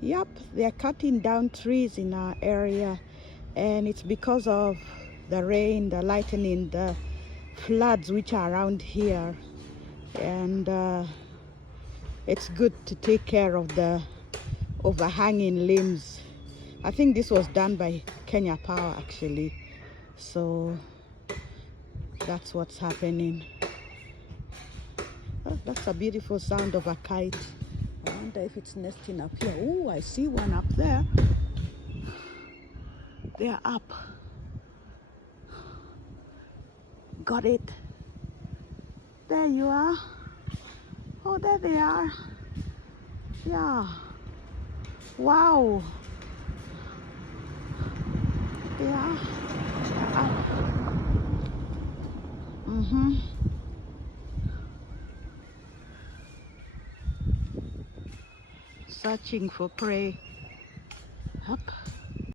Yep, they're cutting down trees in our area, and it's because of the rain, the lightning, the floods which are around here. And it's good to take care of the overhanging limbs. I think this was done by Kenya Power actually, so that's what's happening. Oh, that's a beautiful sound of a kite. I wonder if it's nesting up here. Oh, I see one up there. They're up. Got it. There you are. Oh, there they are. Yeah. Wow. Yeah. They're up. Searching for prey. Up.